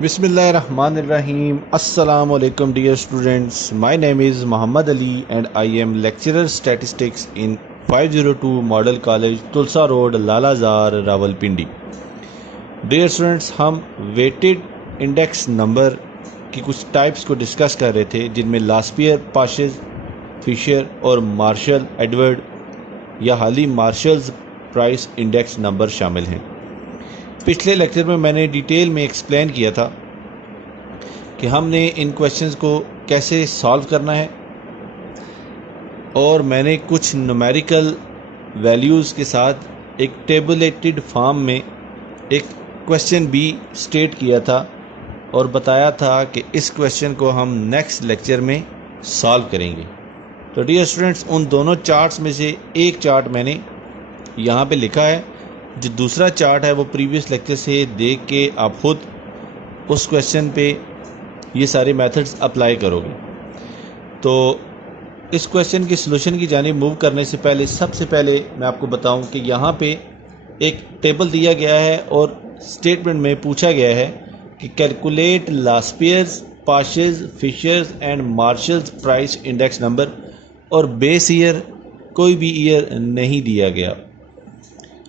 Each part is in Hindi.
Bismillahirrahmanirrahim. Assalamu alaikum dear students. My name is Muhammad Ali and I am lecturer statistics in 502 Model College Tulsa Road Lalazar Rawalpindi. Dear students, हम वेटेड इंडेक्स नंबर की कुछ टाइप्स को डिस्कस कर रहे थे जिनमें लास्पियर, पाशेस, फिशर और मार्शल एडवर्ड या हाली मार्शल्स प्राइस इंडेक्स नंबर शामिल हैं। पिछले लेक्चर में मैंने डिटेल में एक्सप्लेन किया था कि हमने इन क्वेश्चंस को कैसे सॉल्व करना है और मैंने कुछ न्यूमेरिकल वैल्यूज़ के साथ एक टेबुलेटेड फॉर्म में एक क्वेश्चन भी स्टेट किया था और बताया था कि इस क्वेश्चन को हम नेक्स्ट लेक्चर में सॉल्व करेंगे। तो डियर स्टूडेंट्स, उन दोनों चार्ट्स में से एक चार्ट मैंने यहाँ पे लिखा है, जो दूसरा चार्ट है वो प्रीवियस लेक्चर से देख के आप खुद उस क्वेश्चन पे ये सारे मेथड्स अप्लाई करोगे। तो इस क्वेश्चन की सॉल्यूशन की जानिब मूव करने से पहले सबसे पहले मैं आपको बताऊं कि यहाँ पे एक टेबल दिया गया है और स्टेटमेंट में पूछा गया है कि calculate Laspeyres, Paasche's, Fisher's and Marshall's price index number, और बेस ईयर कोई भी ईयर नहीं दिया गया।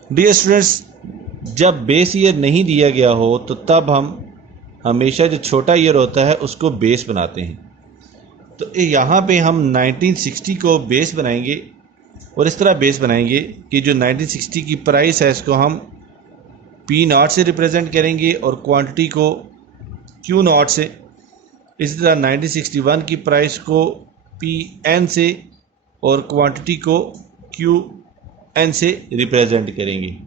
डियर स्टूडेंट्स, जब बेस ईयर नहीं दिया गया हो तो तब हम हमेशा जो छोटा ईयर होता है उसको बेस बनाते हैं। तो यहाँ पे हम 1960 को बेस बनाएंगे और इस तरह बेस बनाएंगे कि जो 1960 की प्राइस है इसको हम P0 से रिप्रेजेंट करेंगे और क्वांटिटी को Q0 से। इसी तरह 1961 की प्राइस को Pn से और क्वांटिटी को Qn से रिप्रेजेंट करेंगे।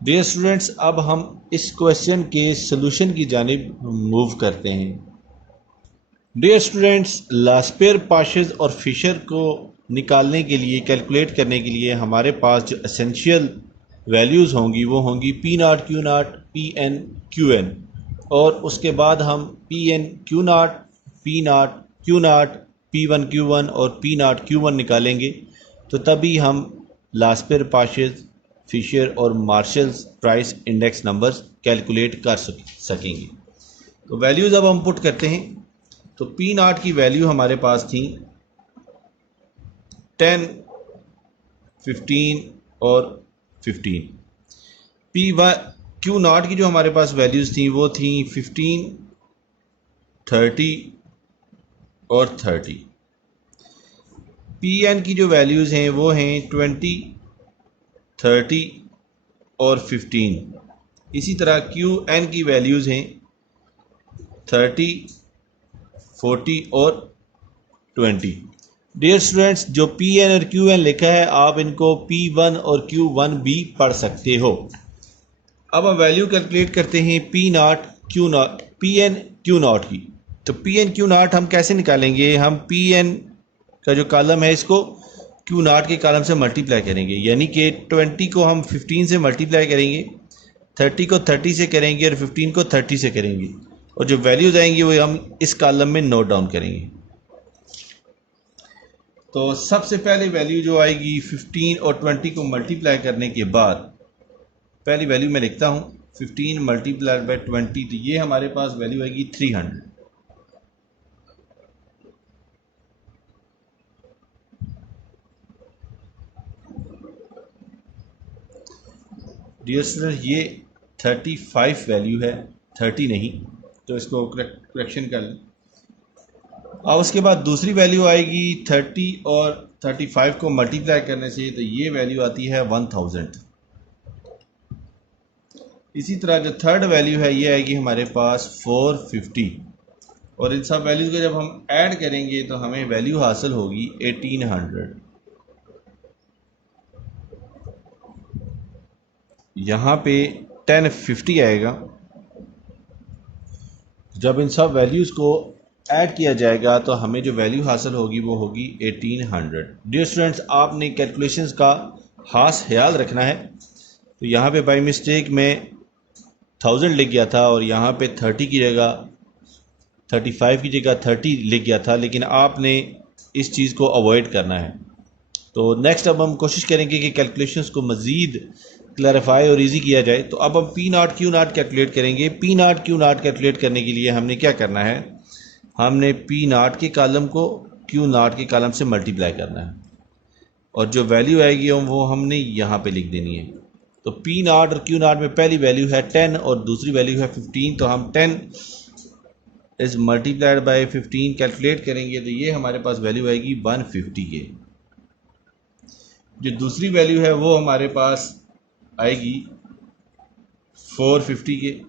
डियर स्टूडेंट्स, अब हम इस क्वेश्चन के सॉल्यूशन की जानिब मूव करते हैं। डियर स्टूडेंट्स, लास्पियर, पाशेस और फिशर को निकालने के लिए, कैलकुलेट करने के लिए हमारे पास जो एसेंशियल वैल्यूज़ होंगी वो होंगी P0, Q0, Pn, Qn, और उसके बाद हम Pn, Q0, P0, Q0, P1, Q1 और P0, Q1 निकालेंगे। तो तभी हम लास्पियर, पाशेस, फिशर और marshals price index numbers calculate कर सकेंगे। तो वैल्यूज़ अब हम पुट करते हैं। तो P0 की वैल्यू हमारे पास थी 10, 15 और 15। Q0 की जो हमारे पास वैल्यूज़ थी वो थी 15, 30 और 30। Pn की जो वैल्यूज़ हैं वो हैं 20, 30 और 15। इसी तरह Qn की वैल्यूज़ हैं 30, 40 और 20। डियर स्टूडेंट्स, जो Pn और Qn लिखा है आप इनको P1 और Q1 भी पढ़ सकते हो। अब हम वैल्यू कैलकुलेट करते हैं P0, Q0, Pn, Q0 की। तो Pn, Q0 हम कैसे निकालेंगे? हम Pn का जो कॉलम है इसको Q0 के कॉलम से मल्टीप्लाई करेंगे, यानी कि 20 को हम 15 से मल्टीप्लाई करेंगे, 30 को 30 से करेंगे और 15 को 30 से करेंगे, और जो वैल्यूज़ आएंगी वो हम इस कॉलम में नोट डाउन करेंगे। तो सबसे पहले वैल्यू जो आएगी 15 और 20 को मल्टीप्लाई करने के बाद, पहली वैल्यू मैं लिखता हूँ 15 मल्टीप्लाइड बाई 20, तो ये हमारे पास वैल्यू आएगी 300। डियर स्टूडेंट, ये 35 वैल्यू है, 30 नहीं, तो इसको करेक्शन कर लें। अब उसके बाद दूसरी वैल्यू आएगी 30 और 35 को मल्टीप्लाई करने से, तो ये वैल्यू आती है 1000। इसी तरह जो थर्ड वैल्यू है ये आएगी हमारे पास 450, और इन सब वैल्यूज़ को जब हम ऐड करेंगे तो हमें वैल्यू हासिल होगी 1800। यहाँ पे 1050 आएगा। जब इन सब वैल्यूज़ को ऐड किया जाएगा तो हमें जो वैल्यू हासिल होगी वो होगी 1800। डियर स्टूडेंट्स, आपने कैलकुलेशंस का खास ख्याल रखना है। तो यहाँ पे बाय मिस्टेक में 1000 लिख गया था और यहाँ पे 30 की जगह 35 की जगह 30 लिख गया था, लेकिन आपने इस चीज़ को अवॉइड करना है। तो नेक्स्ट अब हम कोशिश करेंगे कि कैलकुलेशंस को मज़ीद क्लैरिफाई और इजी किया जाए। तो अब हम P naught Q naught calculate करेंगे। P naught Q naught calculate करने के लिए हमने क्या करना है, हमने पी नॉट के कॉलम को क्यू नॉट के कॉलम से मल्टीप्लाई करना है और जो वैल्यू आएगी वो हमने यहाँ पे लिख देनी है। तो पी नॉट और क्यू नॉट में पहली वैल्यू है 10 और दूसरी वैल्यू है 15, तो हम 10 इज मल्टीप्लाइड बाय 15 कैलकुलेट करेंगे तो ये हमारे पास वैल्यू आएगी 150 के। जो दूसरी वैल्यू है वो हमारे पास आएगी 450 के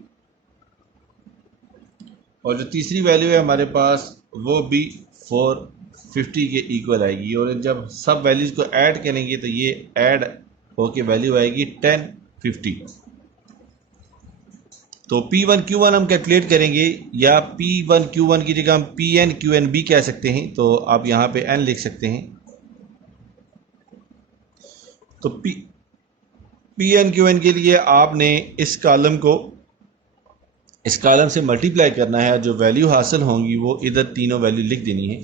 और जो तीसरी वैल्यू है हमारे पास वो भी 450 के इक्वल आएगी। और जब सब वैल्यूज को ऐड करेंगे तो ये ऐड होके वैल्यू आएगी 1050। तो P1 Q1 हम कैलकुलेट करेंगे या P1 Q1 की जगह हम PN QN भी कह सकते हैं, तो आप यहाँ पे N लिख सकते हैं। तो PN QN के लिए आपने इस कॉलम से मल्टीप्लाई करना है, जो वैल्यू हासिल होंगी वो इधर तीनों वैल्यू लिख देनी है।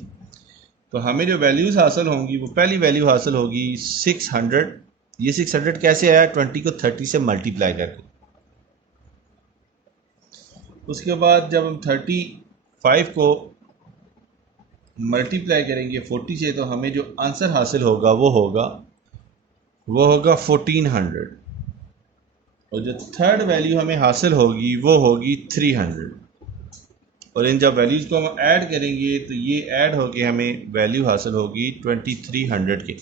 तो हमें जो वैल्यूज हासिल होंगी वो पहली वैल्यू हासिल होगी 600। ये 600 कैसे आया, 20 को 30 से मल्टीप्लाई करके। उसके बाद जब हम 35 को मल्टीप्लाई करेंगे 40 से तो हमें जो आंसर हासिल होगा वो होगा 1400 और जो थर्ड वैल्यू हमें हासिल होगी वो होगी 300। और इन जब वैल्यूज को हम ऐड करेंगे तो ये ऐड होके हमें वैल्यू हासिल होगी 2300 के।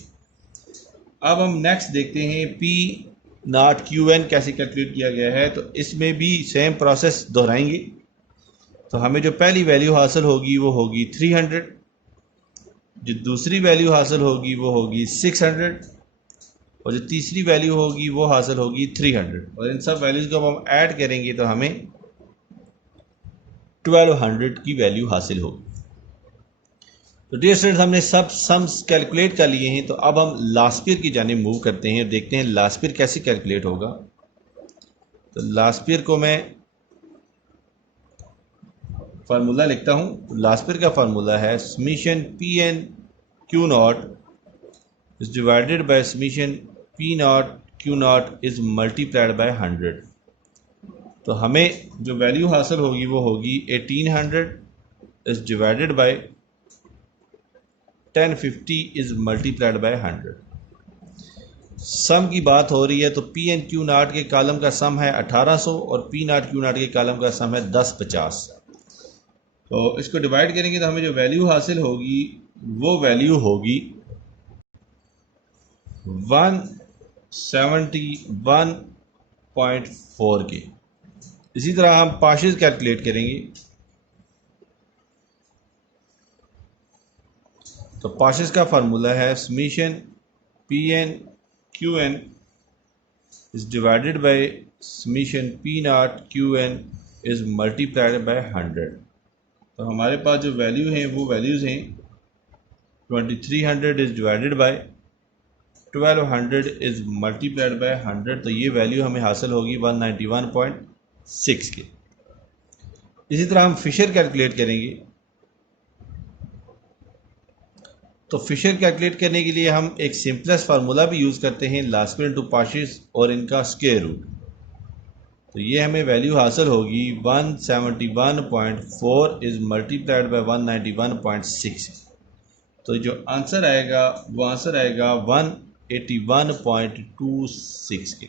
अब हम नेक्स्ट देखते हैं पी नॉट क्यू एन कैसे कैलकुलेट किया गया है। तो इसमें भी सेम प्रोसेस दोहराएंगे। तो हमें जो पहली वैल्यू हासिल होगी वो होगी 300, जो दूसरी वैल्यू हासिल होगी वो होगी 600 और जो तीसरी वैल्यू होगी वो हासिल होगी 300। और इन सब वैल्यूज को हम ऐड करेंगे तो हमें 1200 की वैल्यू हासिल होगी। तो डियर स्टूडेंट्स, हमने सब सम्स कैलकुलेट कर लिए हैं। तो अब हम लास्ट ईयर की जानिब मूव करते हैं और देखते हैं लास्ट ईयर कैसे कैलकुलेट होगा। तो लास्ट ईयर को मैं फार्मूला लिखता हूँ। लास्ट ईयर का फार्मूला है summation P N Q naught is divided by summation P naught Q naught is multiplied by 100। तो हमें जो वैल्यू हासिल होगी वो होगी 1800 is divided by 1050 is multiplied by 100। सम की बात हो रही है तो पी एन क्यू नॉट के कॉलम का सम है 1800 और पी नॉट क्यू नॉट के कॉलम का सम है 1050। तो इसको डिवाइड करेंगे तो हमें जो वैल्यू हासिल होगी वो वैल्यू होगी 171.4 के। इसी तरह हम पार्शियल कैलकुलेट करेंगे। तो पार्शियल का फार्मूला है summation P N Q N is divided by summation P naught Q N is multiplied by 100। तो हमारे पास जो वैल्यू हैं वो वैल्यूज़ हैं 2300 is divided bye 1200 is multiplied by 100। तो ये वैल्यू हमें हासिल होगी 191.6 के। इसी तरह हम फिशर कैलकुलेट करेंगे। तो फिशर कैलकुलेट करने के लिए हम एक सिंपलेस्ट फार्मूला भी यूज़ करते हैं, लास्ट इनटू पार्शियस और इनका स्क्वायर रूट। तो ये हमें वैल्यू हासिल होगी 171.4 इज मल्टीप्लाइड बाय 191.6। तो जो आंसर आएगा वो आंसर आएगा 181.26 के।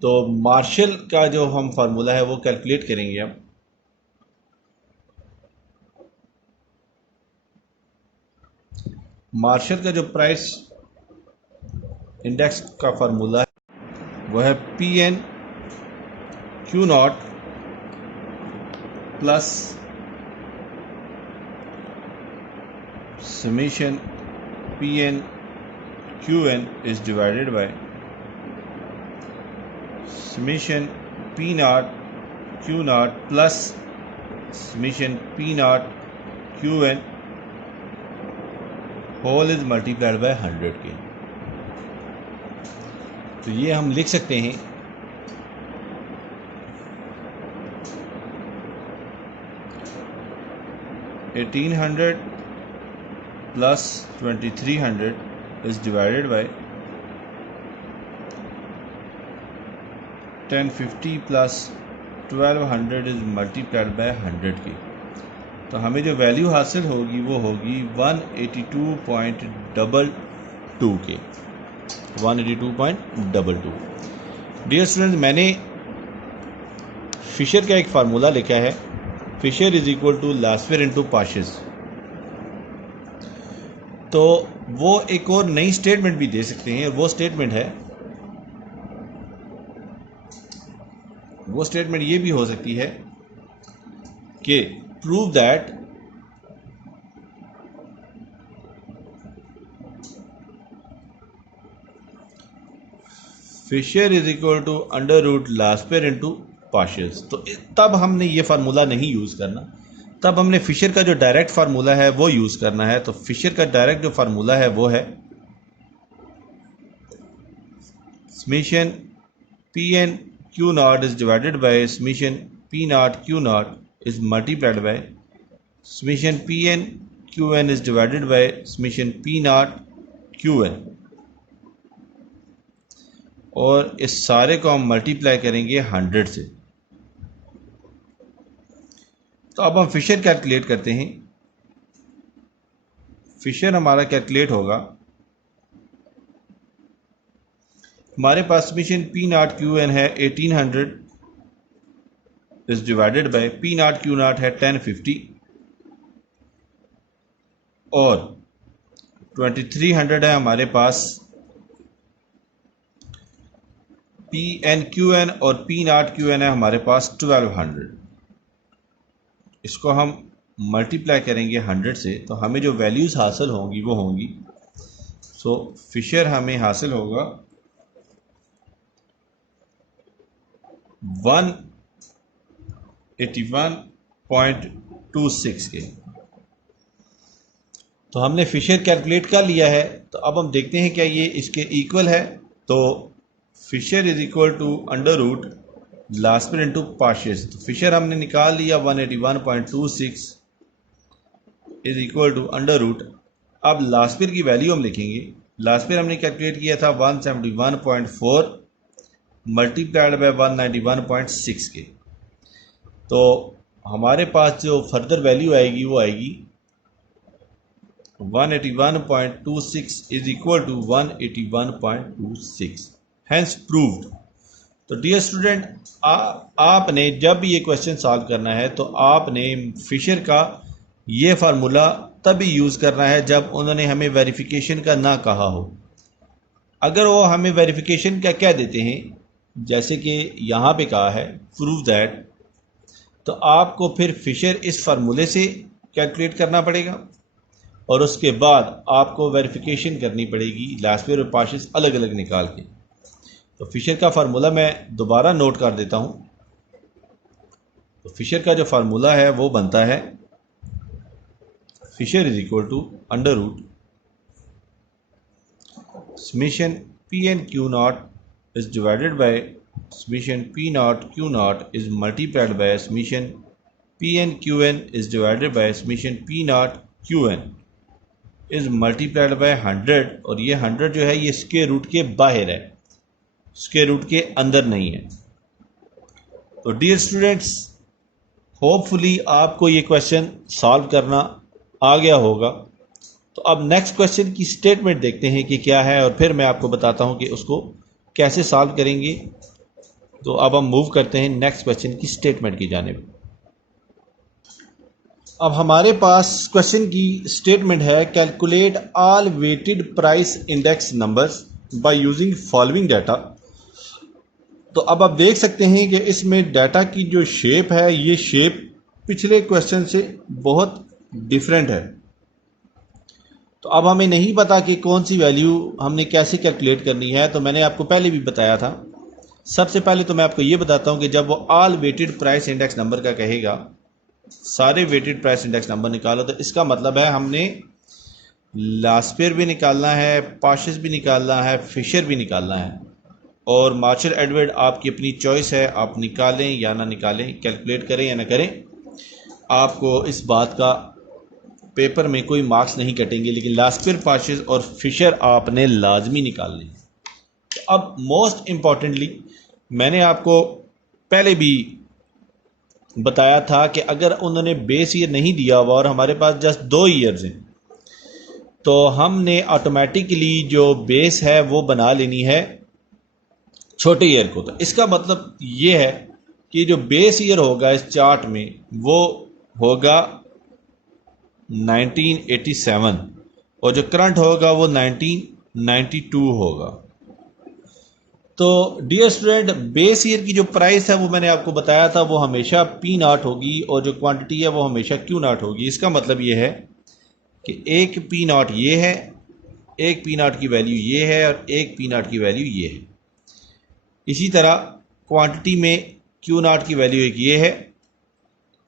तो मार्शल का जो हम फार्मूला है वो कैलकुलेट करेंगे अब। मार्शल का जो प्राइस इंडेक्स का फार्मूला है वो है P N Q naught plus summation P N Q N is divided by summation P naught Q naught plus summation P naught Q N whole is multiplied by 100 के। तो ये हम लिख सकते हैं 1800 plus 2300 is divided by 1050 plus 1200 is multiplied by 100 के। तो हमें जो वैल्यू हासिल होगी वो होगी 182.22 के, 182.22। डियर स्टूडेंट्स, मैंने फिशर का एक फार्मूला लिखा है, Fisher is equal to Laspeyres into Paasche's. तो वो एक और नई स्टेटमेंट भी दे सकते हैं, वो स्टेटमेंट ये भी हो सकती है कि prove that Fisher is equal to under root Laspeyres into Paasche's. तो तब हमने ये फार्मूला नहीं यूज़ करना, तब हमने फिशर का जो डायरेक्ट फार्मूला है वो यूज़ करना है। तो फिशर का डायरेक्ट जो फार्मूला है वो है summation P N Q naught is divided by summation P naught Q naught is multiplied by summation P N Q N is divided by summation P naught Q N, और इस सारे को हम मल्टीप्लाई करेंगे 100 से। तो अब हम फिशर कैलकुलेट करते हैं। फिशर हमारा कैलकुलेट होगा, हमारे पास summation P naught Q N है 1800 is divided by P naught Q naught है 1050 और 2300 है हमारे पास पी एन क्यू एन, और पी नॉट क्यू एन है हमारे पास 1200। इसको हम मल्टीप्लाई करेंगे 100 से, तो हमें जो वैल्यूज़ हासिल होंगी वो होंगी, सो फिशर हमें हासिल होगा 181.26 के। तो हमने फिशर कैलकुलेट कर लिया है। तो अब हम देखते हैं क्या ये इसके इक्वल है। तो Fisher is equal to under root Laspeyres into Paasche's. तो फिशर हमने निकाल लिया 181.26 is equal to under root. अब लास्फेयर की वैल्यू हम लिखेंगे। लास्फेयर हमने कैलकुलेट किया था 171.4 मल्टीप्लाइड बाय 191.6 के। तो हमारे पास जो फर्दर वैल्यू आएगी वो आएगी 181.26 is equal to 181.26, hence proved. तो डियर स्टूडेंट, आपने जब भी ये क्वेश्चन सॉल्व करना है तो आपने फिशर का ये फार्मूला तभी यूज़ करना है जब उन्होंने हमें वेरिफिकेशन का ना कहा हो। अगर वो हमें वेरिफिकेशन का क्या देते हैं, जैसे कि यहाँ पे कहा है प्रूव दैट, तो आपको फिर फिशर इस फार्मूले से कैलकुलेट करना पड़ेगा और उसके बाद आपको वेरिफिकेशन करनी पड़ेगी लास्फेयर और पार्शियस अलग अलग निकाल के। तो फिशर का फार्मूला मैं दोबारा नोट कर देता हूँ। तो फिशर का जो फार्मूला है वो बनता है Fisher is equal to under root summation P N Q naught is divided by summation P naught Q naught is multiplied by summation P N Q N is divided by summation P naught Q N is multiplied by 100। और ये 100 जो है ये स्क्वायर रूट के बाहर है, स्क्वायर रूट के अंदर नहीं है। तो डियर स्टूडेंट्स, होपफुली आपको ये क्वेश्चन सॉल्व करना आ गया होगा। तो अब नेक्स्ट क्वेश्चन की स्टेटमेंट देखते हैं कि क्या है, और फिर मैं आपको बताता हूं कि उसको कैसे सॉल्व करेंगे। तो अब हम मूव करते हैं नेक्स्ट क्वेश्चन की स्टेटमेंट की जानिब। अब हमारे पास क्वेश्चन की स्टेटमेंट है calculate all weighted price index numbers by using following data. तो अब आप देख सकते हैं कि इसमें डाटा की जो शेप है ये शेप पिछले क्वेश्चन से बहुत डिफरेंट है। तो अब हमें नहीं पता कि कौन सी वैल्यू हमने कैसे कैलकुलेट करनी है। तो मैंने आपको पहले भी बताया था। सबसे पहले तो मैं आपको ये बताता हूँ कि जब वो all weighted price index number का कहेगा, सारे वेटेड प्राइस इंडेक्स नंबर निकालो, तो इसका मतलब है हमने लास्फेयर भी निकालना है, पार्शियस भी निकालना है, फिशर भी निकालना है, और मार्शल एडवर्ड आपकी अपनी चॉइस है, आप निकालें या ना निकालें, कैलकुलेट करें या ना करें। आपको इस बात का पेपर में कोई मार्क्स नहीं कटेंगे, लेकिन लास्फेयर, पार्शियस और फिशर आपने लाजमी निकालने। अब मोस्ट इम्पॉर्टेंटली मैंने आपको पहले भी बताया था कि अगर उन्होंने बेस ईयर नहीं दिया हुआ और हमारे पास जस्ट 2 ईयर्स हैं तो हमने ऑटोमेटिकली जो बेस है वो बना लेनी है छोटे ईयर को। तो इसका मतलब ये है कि जो बेस ईयर होगा इस चार्ट में वो होगा 1987 और जो करंट होगा वो 1992 होगा। तो डियर स्टूडेंट, बेस ईयर की जो प्राइस है वो मैंने आपको बताया था वो हमेशा P0 होगी और जो क्वांटिटी है वो हमेशा Q0 होगी। इसका मतलब ये है कि एक P0 ये है, एक P0 की वैल्यू ये है और एक P0 की वैल्यू ये है। इसी तरह क्वांटिटी में Q0 की वैल्यू एक ये है,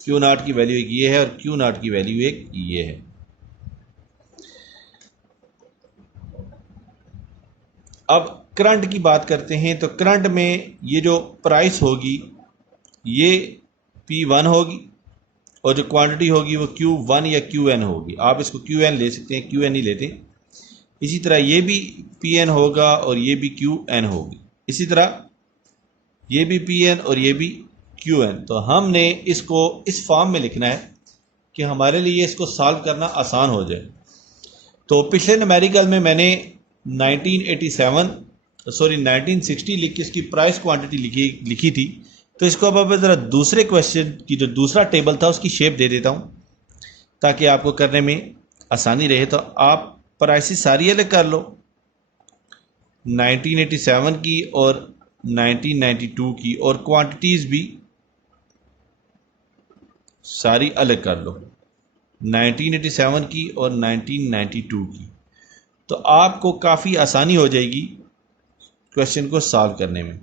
Q0 की वैल्यू एक ये है और Q0 की वैल्यू एक ये है। अब करंट की बात करते हैं। तो करंट में ये जो प्राइस होगी ये P1 होगी और जो क्वांटिटी होगी वो Q1 या QN होगी। आप इसको QN ले सकते हैं, QN ही लेते हैं। इसी तरह ये भी PN होगा और ये भी QN होगी। इसी तरह ये भी PN और ये भी QN। तो हमने इसको इस फॉर्म में लिखना है कि हमारे लिए इसको सॉल्व करना आसान हो जाए। तो पिछले न्यूमेरिकल में मैंने 1960 लिख के इसकी प्राइस क्वांटिटी लिखी थी। तो इसको अब ज़रा दूसरे क्वेश्चन की जो दूसरा टेबल था उसकी शेप दे देता हूँ ताकि आपको करने में आसानी रहे। तो आप प्राइसेस सारी अलग कर लो, 1987 की और 1992 की, और क्वांटिटीज़ भी सारी अलग कर लो, 1987 की और 1992 की। तो आपको काफ़ी आसानी हो जाएगी क्वेश्चन को सॉल्व करने में।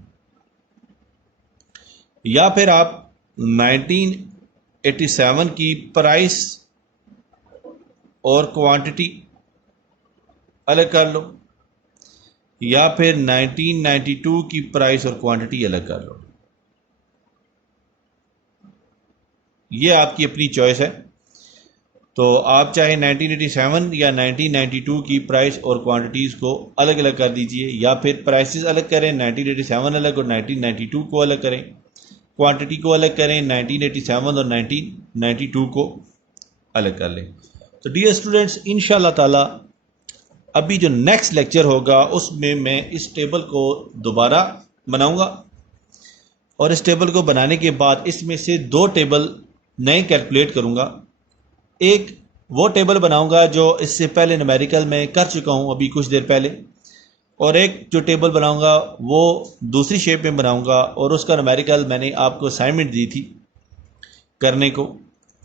या फिर आप 1987 की प्राइस और क्वांटिटी अलग कर लो, या फिर 1992 की प्राइस और क्वांटिटी अलग कर लो। ये आपकी अपनी चॉइस है। तो आप चाहे 1987 या 1992 की प्राइस और क्वांटिटीज़ को अलग अलग कर दीजिए, या फिर प्राइसेस अलग करें, 1987 अलग और 1992 को अलग करें, क्वांटिटी को अलग करें, 1987 और 1992 को अलग कर लें। तो डियर स्टूडेंट्स, इंशाल्लाह ताला अभी जो नेक्स्ट लेक्चर होगा उसमें मैं इस टेबल को दोबारा बनाऊंगा और इस टेबल को बनाने के बाद इसमें से 2 टेबल नए कैलकुलेट करूंगा। एक वो टेबल बनाऊंगा जो इससे पहले न्यूमेरिकल में कर चुका हूं अभी कुछ देर पहले, और एक जो टेबल बनाऊंगा वो दूसरी शेप में बनाऊंगा और उसका न्यूमेरिकल मैंने आपको असाइनमेंट दी थी करने को,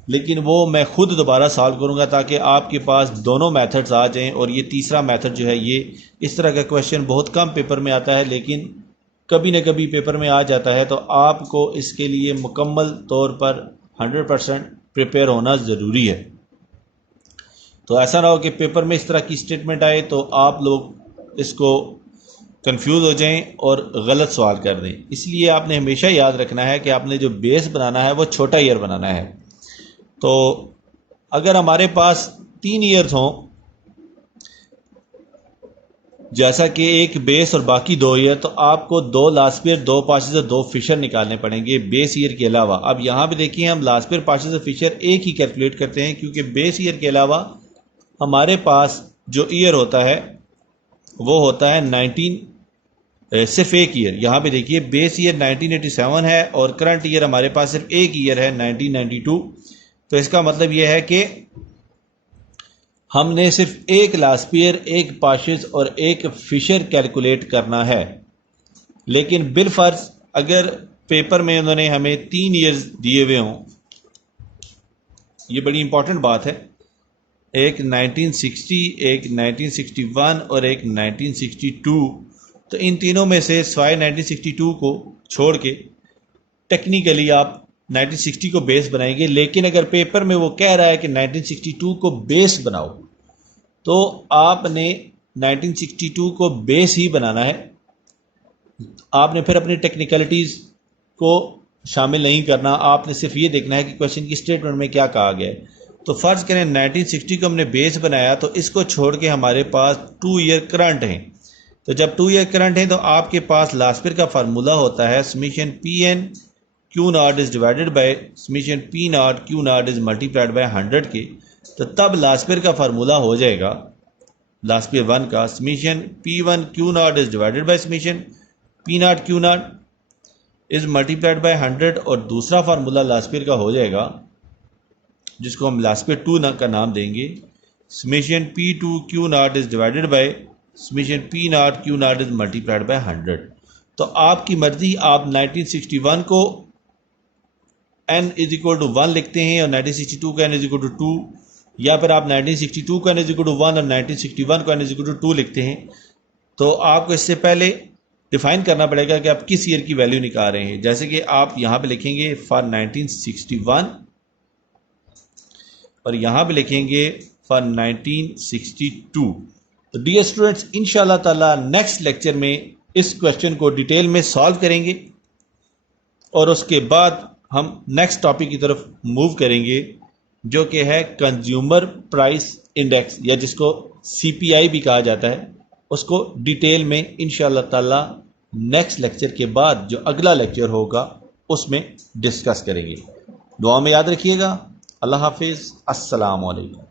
लेकिन वो मैं खुद दोबारा सॉल्व करूंगा ताकि आपके पास दोनों मेथड्स आ जाएं। और ये तीसरा मेथड जो है, ये इस तरह का क्वेश्चन बहुत कम पेपर में आता है लेकिन कभी न कभी पेपर में आ जाता है। तो आपको इसके लिए मुकम्मल तौर पर 100% प्रिपेयर होना ज़रूरी है। तो ऐसा ना हो कि पेपर में इस तरह की स्टेटमेंट आए तो आप लोग इसको कंफ्यूज हो जाएं और गलत सवाल कर दें। इसलिए आपने हमेशा याद रखना है कि आपने जो बेस बनाना है वो छोटा ईयर बनाना है। तो अगर हमारे पास 3 ईयर्स हों, जैसा कि एक बेस और बाकी 2 ईयर, तो आपको 2 लास्ट ईयर, 2 पासेस और 2 फिशर निकालने पड़ेंगे बेस ईयर के अलावा। अब यहाँ पे देखिए, हम लास्ट ईयर, पासेस और फिशर एक ही कैलकुलेट करते हैं क्योंकि बेस ईयर के अलावा हमारे पास जो ईयर होता है वो होता है 19, सिर्फ एक ईयर। यहाँ पे देखिए बेस ईयर 1987 है और करंट ईयर हमारे पास सिर्फ एक ईयर है 1992। तो इसका मतलब यह है कि हमने सिर्फ एक लास्ट ईयर, एक पासेस और एक फिशर कैलकुलेट करना है। लेकिन बिलफर्ज अगर पेपर में उन्होंने हमें 3 ईयर्स दिए हुए हों, ये बड़ी इंपॉर्टेंट बात है, एक 1960, एक 1961 और एक 1962, तो इन तीनों में से सिवाय 1962 को छोड़ के टेक्निकली आप 1960 को बेस बनाएंगे। लेकिन अगर पेपर में वो कह रहा है कि 1962 को बेस बनाओ तो आपने 1962 को बेस ही बनाना है। आपने फिर अपनी टेक्निकलिटीज़ को शामिल नहीं करना, आपने सिर्फ ये देखना है कि क्वेश्चन की स्टेटमेंट में क्या कहा गया है। तो फ़र्ज़ करें 1960 को हमने बेस बनाया तो इसको छोड़ के हमारे पास 2 ईयर करंट हैं, तो जब 2 ईयर करंट है तो आपके पास लास्पियर का फार्मूला होता है summation P N Q naught is divided by summation P naught Q naught is multiplied by 100 के। तो तब लास्पियर का फार्मूला हो जाएगा लास्पियर 1 का summation P one Q naught is divided by summation P naught Q naught is multiplied by 100, और दूसरा फार्मूला लास्पियर का हो जाएगा जिसको हम लास्पियर 2 का नाम देंगे summation P two Q naught is divided by summation P naught Q naught is multiplied by 100। तो आपकी मर्जी, आप 1961 को n इज इक्वल टू 1 लिखते हैं और 1962 को n इज इक्वल टू 2, या फिर आप 1962 को n इज इक्वल टू 1 और 1961 को n इज इक्वल टू 2 लिखते हैं। तो आपको इससे पहले डिफाइन करना पड़ेगा कि आप किस ईयर की वैल्यू निकाल रहे हैं। जैसे कि आप यहाँ पे लिखेंगे फॉर 1961 और यहाँ पे लिखेंगे फॉर 1962। तो डियर स्टूडेंट्स, इंशाल्लाह ताला नेक्स्ट लेक्चर में इस क्वेश्चन को डिटेल में सॉल्व करेंगे और उसके बाद हम नेक्स्ट टॉपिक की तरफ मूव करेंगे जो कि है कंज्यूमर प्राइस इंडेक्स, या जिसको सीपीआई भी कहा जाता है। उसको डिटेल में इंशाल्लाह ताला नेक्स्ट लेक्चर के बाद जो अगला लेक्चर होगा उसमें डिस्कस करेंगे। दुआ में याद रखिएगा। अल्लाह हाफिज़। अस्सलाम वालेकुम।